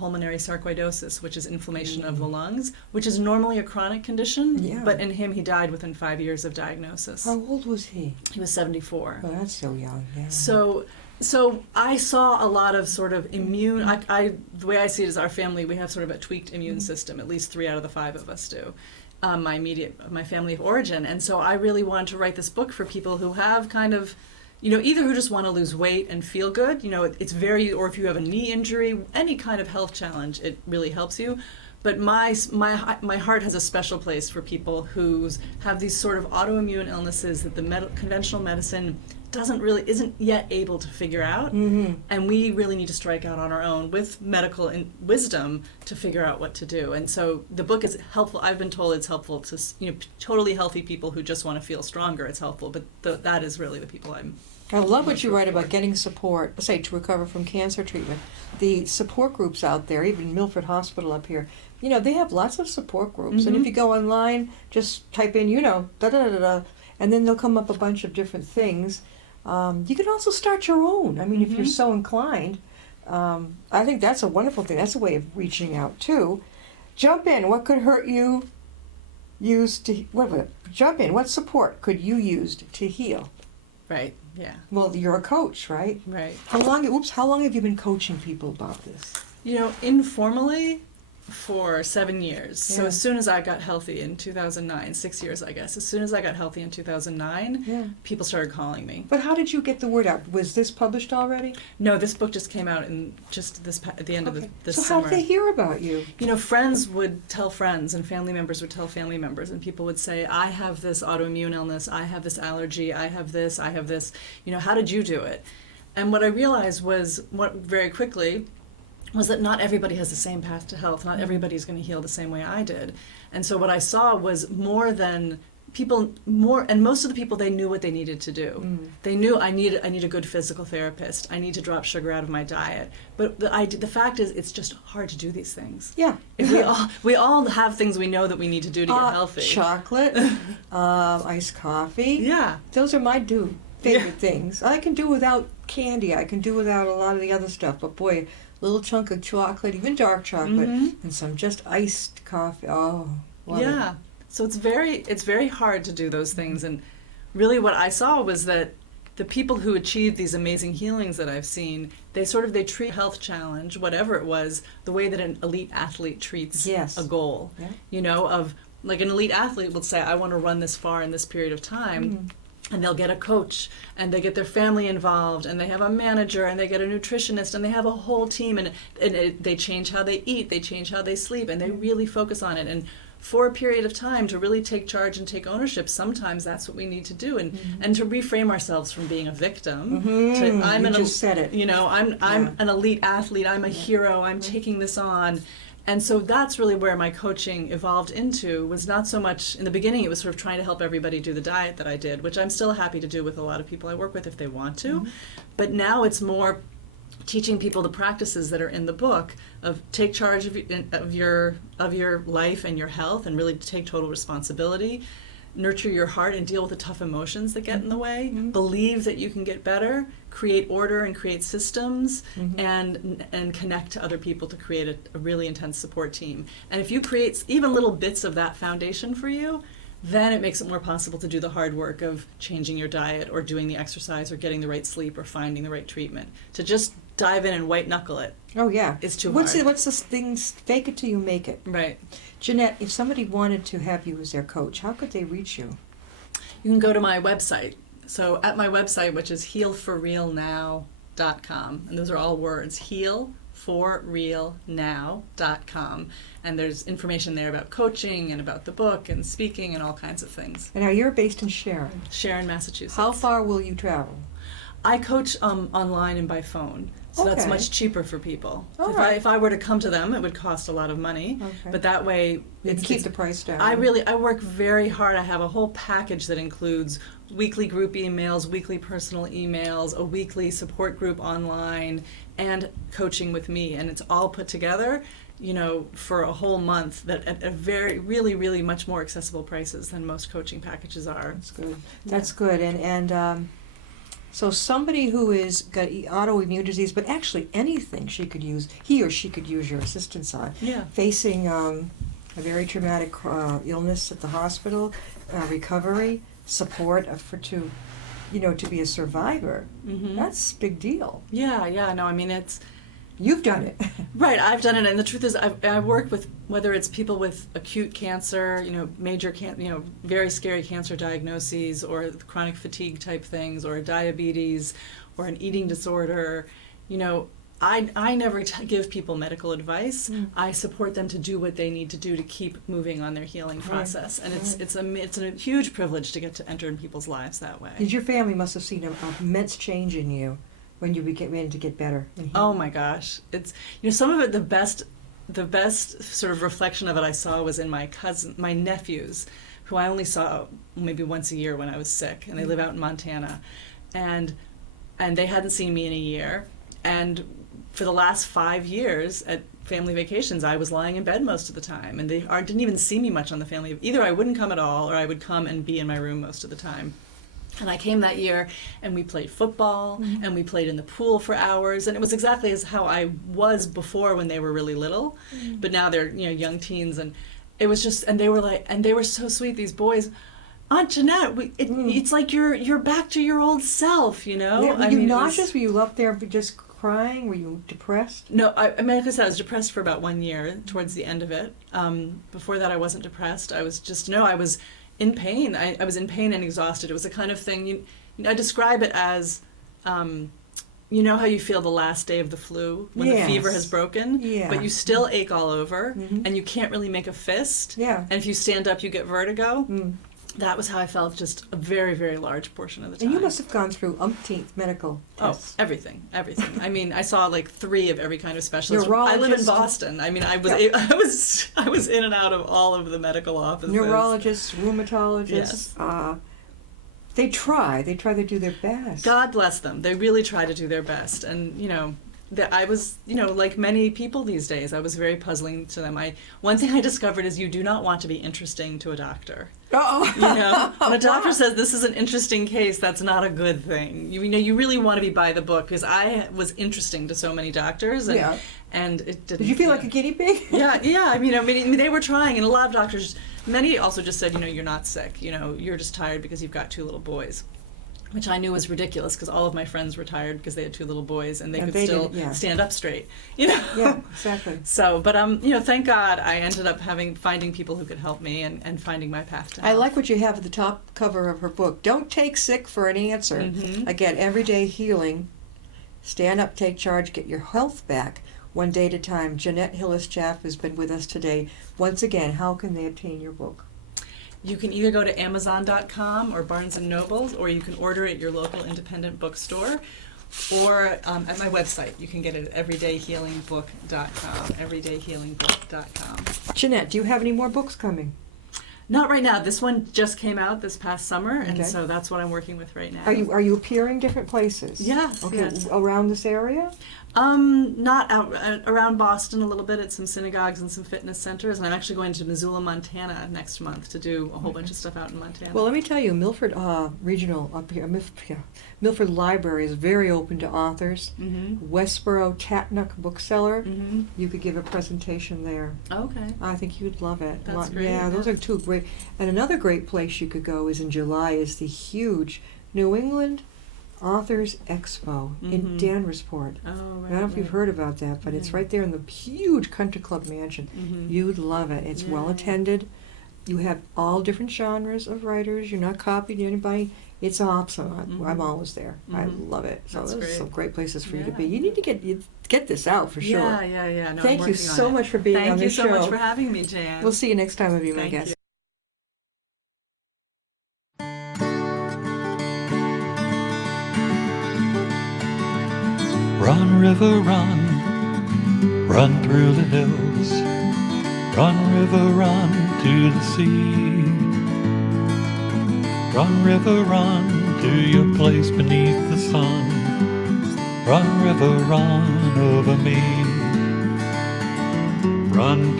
pulmonary sarcoidosis, which is inflammation of the lungs, which is normally a chronic condition. Yeah. But in him, he died within 5 years of diagnosis. How old was he? He was 74. Oh, that's so young. Yeah. So I saw a lot of sort of immune. The way I see it is our family, we have sort of a tweaked immune system. At least 3 out of the 5 of us do. My family of origin, and so I really wanted to write this book for people who have kind of, either who just want to lose weight and feel good. It's or if you have a knee injury, any kind of health challenge, it really helps you. But my heart has a special place for people who have these sort of autoimmune illnesses that the conventional medicine isn't yet able to figure out, and we really need to strike out on our own with medical wisdom to figure out what to do. And so the book is helpful. I've been told it's helpful to totally healthy people who just want to feel stronger. It's helpful, but that is really the people I love what you write about getting support, say, to recover from cancer treatment. The support groups out there, even Milford Hospital up here, they have lots of support groups. And if you go online, just type in, da-da-da-da-da, and then there'll come up a bunch of different things. You can also start your own. I mean, if you're so inclined, I think that's a wonderful thing. That's a way of reaching out, too. Jump in. What could hurt you jump in. What support could you use to heal? Right, yeah. Well, you're a coach, right? Right. How long have you been coaching people about this? Informally, for 7 years. Yeah. So as soon as I got healthy in 2009, 6 years I guess, as soon as I got healthy in 2009, people started calling me. But how did you get the word out? Was this published already? No, this book just came out at the end of this so summer. So how did they hear about you? Friends would tell friends and family members would tell family members, and people would say, I have this autoimmune illness, I have this allergy, I have this, how did you do it? And what I realized was, very quickly, was that not everybody has the same path to health. Not everybody's going to heal the same way I did. And so what I saw was and most of the people, they knew what they needed to do. They knew I need a good physical therapist. I need to drop sugar out of my diet. But the fact is, it's just hard to do these things. Yeah. We all have things we know that we need to do to get healthy. Chocolate, iced coffee. Yeah. Those are my favorite things. I can do without candy. I can do without a lot of the other stuff. But boy, little chunk of chocolate, even dark chocolate, and some just iced coffee. Oh, love it. So it's very hard to do those things. And really what I saw was that the people who achieved these amazing healings that I've seen, they treat a health challenge, whatever it was, the way that an elite athlete treats a goal. Yeah. Of like an elite athlete will say, I want to run this far in this period of time. And they'll get a coach, and they get their family involved, and they have a manager, and they get a nutritionist, and they have a whole team, and they change how they eat, they change how they sleep, and they really focus on it. And for a period of time, to really take charge and take ownership, sometimes that's what we need to do, and to reframe ourselves from being a victim. You just said it. I'm an elite athlete, I'm a hero, I'm taking this on. And so that's really where my coaching evolved into, was not so much, in the beginning it was sort of trying to help everybody do the diet that I did, which I'm still happy to do with a lot of people I work with if they want to. But now it's more teaching people the practices that are in the book of take charge of your life and your health, and really take total responsibility. Nurture your heart and deal with the tough emotions that get in the way. Believe that you can get better. Create order and create systems, and connect to other people to create a really intense support team. And if you create even little bits of that foundation for you, then it makes it more possible to do the hard work of changing your diet, or doing the exercise, or getting the right sleep, or finding the right treatment. To just dive in and white knuckle it. Oh yeah, it's too hard. What's this thing? Fake it till you make it. Right. Jeanette, if somebody wanted to have you as their coach, how could they reach you? You can go to my website. So at my website, which is healforrealnow.com, and those are all words, healforrealnow.com, and there's information there about coaching and about the book and speaking and all kinds of things. And now you're based in Sharon. Sharon, Massachusetts. How far will you travel? I coach online and by phone. So that's much cheaper for people. If I were to come to them, it would cost a lot of money. But that way, keep the price down. I work very hard. I have a whole package that includes weekly group emails, weekly personal emails, a weekly support group online, and coaching with me. And it's all put together, for a whole month, that at a very, really, really much more accessible prices than most coaching packages are. That's good. That's good. And So somebody who is got autoimmune disease, but actually anything he or she could use your assistance on. Yeah. Facing a very traumatic illness at the hospital, recovery, support to be a survivor. Mm-hmm. That's a big deal. Yeah. No, I mean, it's... You've done it. Right, I've done it, and the truth is, I've worked with, whether it's people with acute cancer, major very scary cancer diagnoses, or chronic fatigue type things, or diabetes, or an eating disorder. I never give people medical advice. I support them to do what they need to do to keep moving on their healing process, and it's a huge privilege to get to enter in people's lives that way. Your family must have seen an immense change in you when you began to get better. Oh my gosh, it's some of it. The best sort of reflection of it I saw was in my nephews, who I only saw maybe once a year when I was sick, and they live out in Montana, and they hadn't seen me in a year, and for the last 5 years at family vacations, I was lying in bed most of the time, and they didn't even see me much on the family. Either I wouldn't come at all, or I would come and be in my room most of the time. And I came that year, and we played football, and we played in the pool for hours, and it was exactly as how I was before when they were really little, but now they're young teens, and it was just, and they were so sweet, these boys. Aunt Jeanette, it's like you're back to your old self, Yeah, were you nauseous? Were you up there just crying? Were you depressed? No, like I said, I was depressed for about 1 year towards the end of it. Before that, I wasn't depressed. I was in pain. I was in pain and exhausted. It was the kind of thing, I describe it as, how you feel the last day of the flu when the fever has broken, but you still ache all over, and you can't really make a fist, and if you stand up, you get vertigo. That was how I felt just a very, very large portion of the time. And you must have gone through umpteenth medical tests. Oh, everything. I mean, I saw like 3 of every kind of specialist. Neurologist. I live in Boston. I mean, I was in and out of all of the medical offices. Neurologists, rheumatologists. Yes. They try to do their best. God bless them. They really try to do their best. And, that I was, like many people these days, I was very puzzling to them. One thing I discovered is you do not want to be interesting to a doctor. Oh. When a doctor says this is an interesting case, that's not a good thing. You really want to be by the book, because I was interesting to so many doctors, and it didn't. Did you feel like a guinea pig? Yeah. I mean, they were trying, and a lot of doctors, many also just said, you're not sick. You're just tired because you've got 2 little boys. Which I knew was ridiculous, because all of my friends were tired because they had 2 little boys, and they could still stand up straight. Yeah, exactly. So, but thank God I ended up finding people who could help me and finding my path to health. I like what you have at the top cover of her book. Don't take sick for an answer. Again, everyday healing. Stand up, take charge, get your health back, one day at a time. Jeanette Hillis-Jaffe has been with us today. Once again, how can they obtain your book? You can either go to Amazon.com or Barnes & Noble, or you can order it at your local independent bookstore, or at my website. You can get it at everydayhealingbook.com, everydayhealingbook.com. Jeanette, do you have any more books coming? Not right now. This one just came out this past summer, and so that's what I'm working with right now. Are you appearing different places? Yes. Okay, yes. Around this area? Not out around Boston a little bit at some synagogues and some fitness centers, and I'm actually going to Missoula, Montana next month to do a whole bunch of stuff out in Montana. Well, let me tell you, Milford Regional up here, Milford Library is very open to authors. Westboro Tatnuck Bookseller, you could give a presentation there. Okay. I think you'd love it. That's great. Yeah, those are 2 great. And another great place you could go is in July is the huge New England Authors Expo in Danversport. Oh, right. I don't know if you've heard about that, but it's right there in the huge country club mansion. You'd love it. It's well attended. You have all different genres of writers. You're not copying anybody. It's awesome. I'm always there. I love it. So those are some great places for you to be. You need to get this out for sure. Yeah. No, Thank you so much for being on this show. Thank you so much for having me, Jan. We'll see you next time. I'll be my guest. Run, river, run, run through the hills. Run, river, run to the sea. Run, river, run to your place beneath the sun. Run, river, run over me. Run.